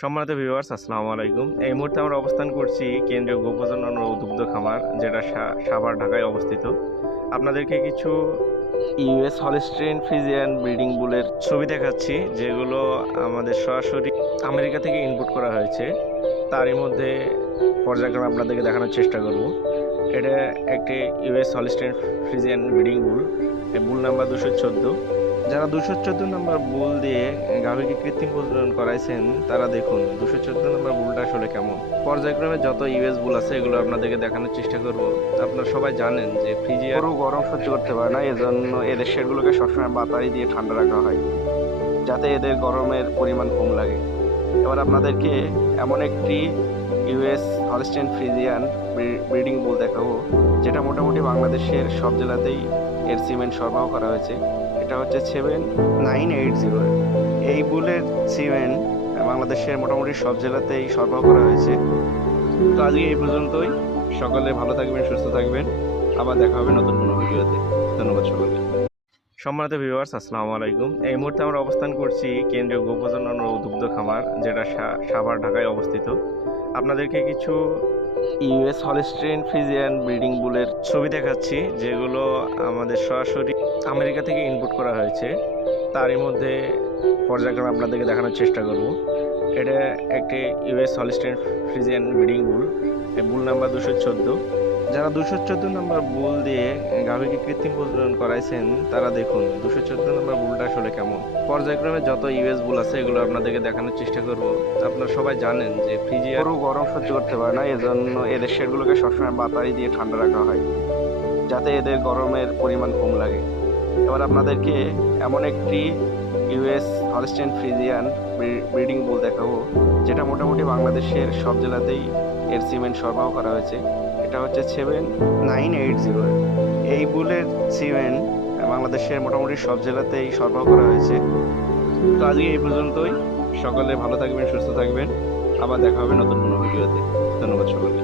সম্মানিত ভিউয়ার্স, আসসালামু আলাইকুম। এই মুহূর্তে আমরা অবস্থান করছি কেন্দ্রীয় গোপ্রজনন ও দুগ্ধ খামার, যেটা সাভার ঢাকায় অবস্থিত। আপনাদেরকে কিছু ইউএস হলস্টেইন ফ্রিজিয়ান ব্রিডিং বুলের ছবি দেখাচ্ছি, যেগুলো আমাদের সরাসরি আমেরিকা থেকে ইনপুট করা হয়েছে। তারই মধ্যে পর্যায়ক্রমে আপনাদেরকে দেখানোর চেষ্টা করব। এটা একটি ইউএস হলস্টেইন ফ্রিজিয়ান ব্রিডিং বুল, বুল নাম্বার 214। যারা 214 নম্বর বুল দিয়ে গাভীকে কৃত্রিম প্রজনন করাইছেন, তারা দেখুন 214 নম্বর বুলটা আসলে কেমন। পর্যায়ক্রমে যত ইউএস বুল আছে, এগুলো আপনাদেরকে দেখানোর চেষ্টা করব। আপনারা সবাই জানেন যে ফ্রিজিয়ান গরু গরম সহ্য করতে পারে না, এজন্য এদের শেডগুলোকে সবসময় বাতারি দিয়ে ঠান্ডা রাখা হয়, যাতে এদের গরমের পরিমাণ কম লাগে। এবার আপনাদেরকে এমন একটি ইউএস হলস্টেইন ফ্রিজিয়ান ব্রিডিং বুল দেখাবো, যেটা মোটামুটি বাংলাদেশের সব জেলাতেই এর সিমেন্ট সরবরাহ করা হয়েছে। এটা হচ্ছে 7980। এই বুলের সিমেন্ট বাংলাদেশের মোটামুটি সব জেলাতেই সরবরাহ করা হয়েছে। তো আজকে এই পর্যন্তই। সকলে ভালো থাকবেন, সুস্থ থাকবেন। আবার দেখা হবে নতুন কোনো ভিডিওতে। ধন্যবাদ সকলকে। সম্মানিত ভিউয়ার্স, আসসালামু আলাইকুম। এই মুহূর্তে আমরা অবস্থান করছি কেন্দ্রীয় গোপ্রজনন ও দুগ্ধ খামার, যেটা সাভার ঢাকায় অবস্থিত। আপনাদেরকে কিছু ইউএস হলস্টেইন ফ্রিজিয়ান ব্রিডিং বুলের ছবি দেখাচ্ছি, যেগুলো আমাদের সরাসরি আমেরিকা থেকে ইনপুট করা হয়েছে। তারই মধ্যে পর্যায়ক্রমে আপনাদেরকে দেখানোর চেষ্টা করব। এটা একটি ইউএস হলস্টেইন ফ্রিজিয়ান ব্রিডিং বুল, বুল নাম্বার 214। যারা 214 নম্বর বুল দিয়ে গাভীকে কৃত্রিম প্রজনন করাইছেন, তারা দেখুন 214 নম্বর বুলটা আসলে কেমন। পর্যায়ক্রমে যত ইউএস বুল আছে, এগুলো আপনাদেরকে দেখানোর চেষ্টা করব। আপনারা সবাই জানেন যে ফ্রিজিয়ান গরু গরম সহ্য করতে পারে না, এজন্য এদের শেডগুলোকে সবসময় বাতারি দিয়ে ঠান্ডা রাখা হয়, যাতে এদের গরমের পরিমাণ কম লাগে। এবার আপনাদেরকে এমন একটি ইউএস হলস্টেইন ফ্রিজিয়ান ব্রিডিং বুল দেখাবো, যেটা মোটামুটি বাংলাদেশের সব জেলাতেই এর সিমেন্ট সরবরাহ করা হয়েছে। এটা হচ্ছে 7980। এই বুলের সিমেন্ট বাংলাদেশের মোটামুটি সব জেলাতেই সরবরাহ করা হয়েছে। তো আজকে এই পর্যন্তই। সকলে ভালো থাকবেন, সুস্থ থাকবেন। আবার দেখা হবে নতুন কোনো ভিডিওতে। ধন্যবাদ সকলকে।